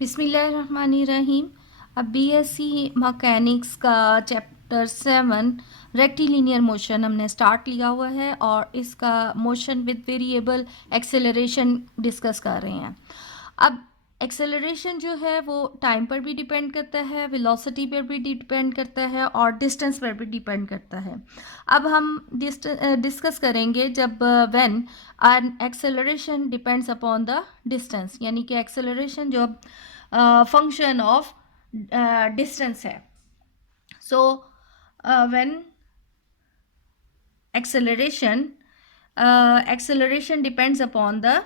बिस्मिल्लाहिर्रहमानिर्रहीम। अब BSc mechanics का चैप्टर 7 रेक्टिलिनियर मोशन हमने स्टार्ट लिया हुआ है और इसका motion with variable acceleration discuss कर रहे हैं। अब एक्सेलरेशन जो है वो टाइम पर भी डिपेंड करता है, वेलोसिटी पर भी डिपेंड करता है और डिस्टेंस पर भी डिपेंड करता है। अब हम डिस्कस करेंगे जब when an acceleration depends upon the distance, यानी कि एक्सेलरेशन जो फंक्शन ऑफ डिस्टेंस है। So when acceleration acceleration depends upon the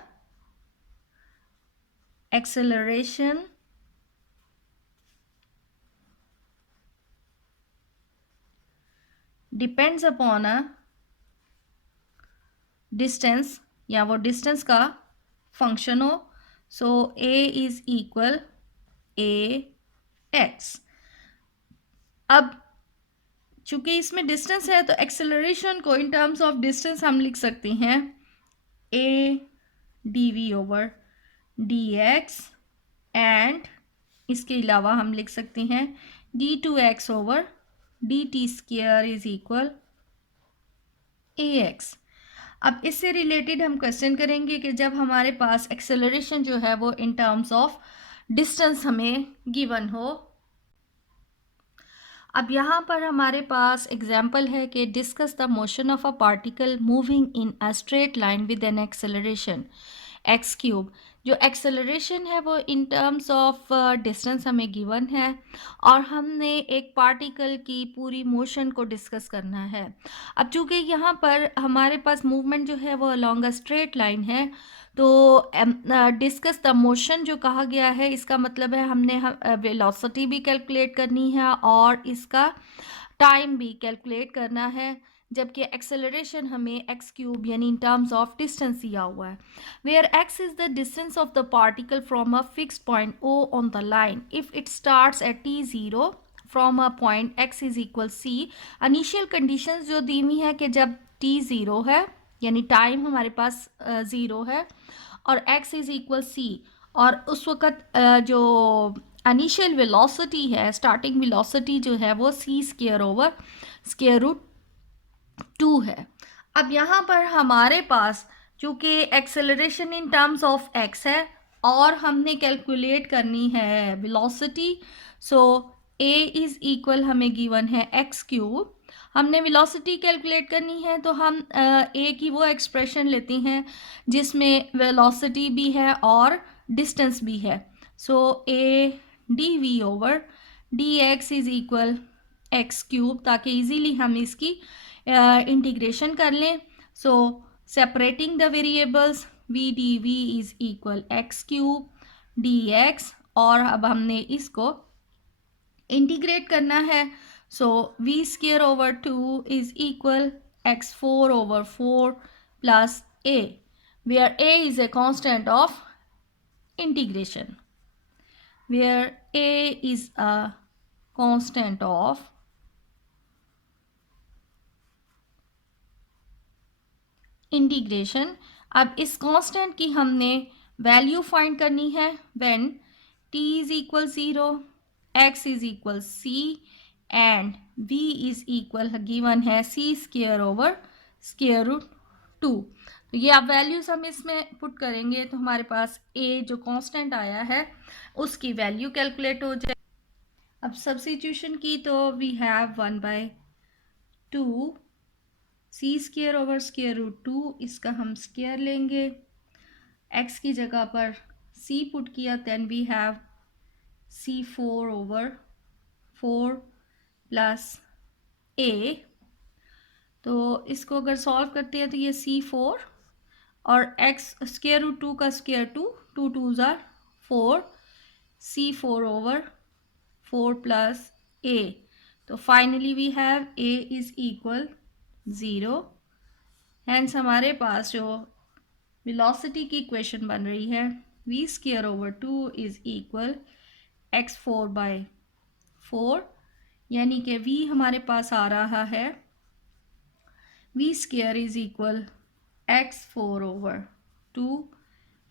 acceleration depends upon a distance या वो डिस्टेंस का फंक्शन हो। सो ए इज इक्वल ए एक्स। अब चूंकि इसमें डिस्टेंस है तो एक्सेलरेशन को इन टर्म्स ऑफ डिस्टेंस हम लिख सकते हैं a d we over D x, and इसके अलावा हम लिख सकते हैं d two x over d t square is equal a x. अब इससे रिलेटेड हम क्वेश्चन करेंगे कि जब हमारे पास एक्सेलरेशन जो है वो इन टर्म्स ऑफ डिस्टेंस हमें गिवन हो। अब यहाँ पर हमारे पास एग्जाम्पल है कि discuss the motion of a particle moving in a straight line with an acceleration x cube. जो एक्सेलरेशन है वो इन टर्म्स ऑफ डिस्टेंस हमें गिवन है और हमने एक पार्टिकल की पूरी मोशन को डिस्कस करना है। अब चूंकि यहाँ पर हमारे पास मूवमेंट जो है वो अलोंग अ स्ट्रेट लाइन है, तो डिस्कस द मोशन जो कहा गया है इसका मतलब है हमने वेलोसिटी भी कैलकुलेट करनी है और इसका टाइम भी कैलकुलेट करना है, जबकि एक्सेलरेशन हमें एक्स क्यूब यानी इन टर्म्स ऑफ डिस्टेंस दिया हुआ है। Where x is the distance of the particle from a fixed point O on the line if it starts at t0 from a point x is equal c। Initial conditions जो दी हुई है कि जब t0 है यानी time हमारे पास 0 है और x इज इक्वल c, और उस वक़्त जो इनिशियल वेलोसिटी है, स्टार्टिंग वेलोसिटी जो है वो c square over square root 2 है। अब यहाँ पर हमारे पास चूँकि acceleration in terms of x है और हमने कैलकुलेट करनी है velocity, so a is equal हमें गिवन है एक्स क्यूब। हमने वेलोसिटी कैलकुलेट करनी है तो हम a की वो एक्सप्रेशन लेते हैं जिसमें वेलोसिटी भी है और डिस्टेंस भी है। So a D we over D X is equal X cube, ताकि इजीली हम इसकी इंटीग्रेशन कर लें। So separating the variables V D V is equal X cube D X, और अब हमने इसको इंटीग्रेट करना है। So V square over 2 is equal X 4 over 4 plus a, where a is a constant of integration, where a is a constant of integration. अब इस constant की हमने वैल्यू फाइंड करनी है when t is equal 0, x is equal c and v is equal given है c square over square root 2। तो ये अब वैल्यूज हम इसमें पुट करेंगे तो हमारे पास a जो कांस्टेंट आया है उसकी वैल्यू कैलकुलेट हो जाए। अब सब्स्टिट्यूशन की तो we have 1/2 c square over square root 2, इसका हम स्क्वायर लेंगे, x की जगह पर c पुट किया, then we have c4 over 4 plus a। तो इसको अगर सॉल्व करते हैं तो ये c4 और x स्क्वायर रूट 2 का square 2, 2 2s are 4, c4 over 4 plus a। तो finally we have a is equal 0। Hence हमारे पास जो वेलोसिटी की इक्वेशन बन रही है v square over 2 is equal x4/4, यानी कि v हमारे पास आ रहा है v square is equal x4/2।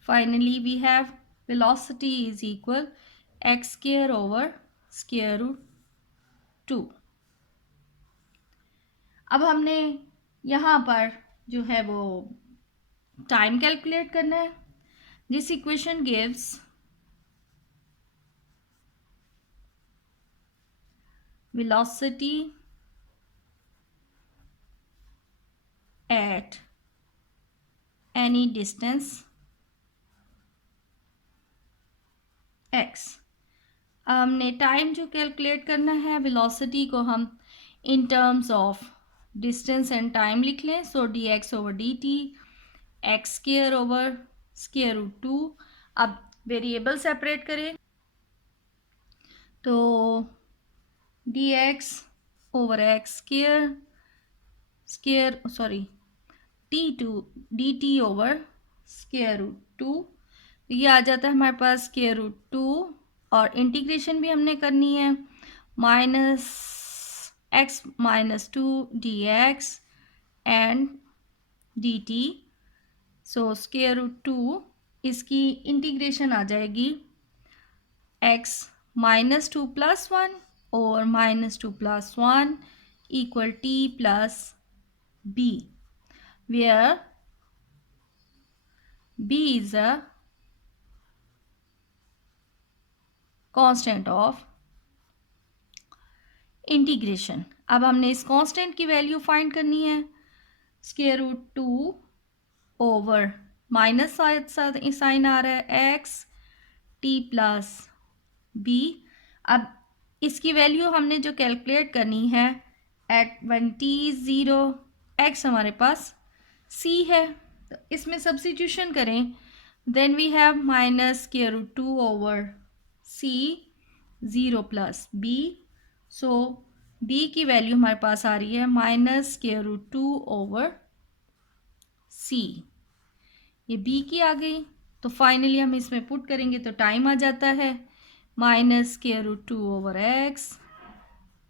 Finally we have velocity is equal x square over square root 2। अब हमने यहाँ पर जो है वो टाइम कैलकुलेट करना है। This equation gives velocity at any distance x। हमने टाइम जो कैलकुलेट करना है, वेलोसिटी को हम in terms of distance and time लिख लें। So d x over d t, x square over square root 2। अब वेरिएबल सेपरेट करें तो d x over x square square sorry d t over square root 2। ये आ जाता है हमारे पास square root 2, और इंटीग्रेशन भी हमने करनी है, minus x minus 2 d x and d t. So square root 2 इसकी इंटीग्रेशन आ जाएगी एक्स माइनस 2 प्लस 1 और minus 2 plus 1 equal t plus b, where b is a constant of integration. अब हमने इस कांस्टेंट की वैल्यू फाइंड करनी है। Square root 2 over minus sine आ रहा है एक्स टी प्लस बी। अब इसकी वैल्यू हमने जो कैलकुलेट करनी है at one t zero, x हमारे पास सी है, तो इसमें सब्स्टिट्यूशन करें। Then we have minus square root 2 over c 0 plus b. So b की वैल्यू हमारे पास आ रही है minus square root 2 over c. ये बी की आ गई, तो फाइनली हम इसमें पुट करेंगे तो टाइम आ जाता है minus square root 2 over x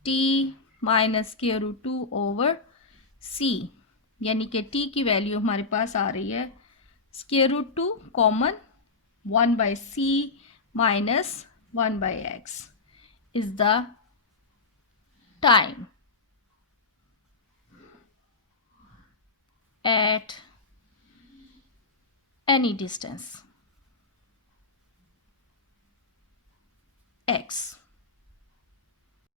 t minus square root 2 over c, यानी कि टी की वैल्यू हमारे पास आ रही है square root 2 common 1 by c minus 1 by x is the time at any distance x।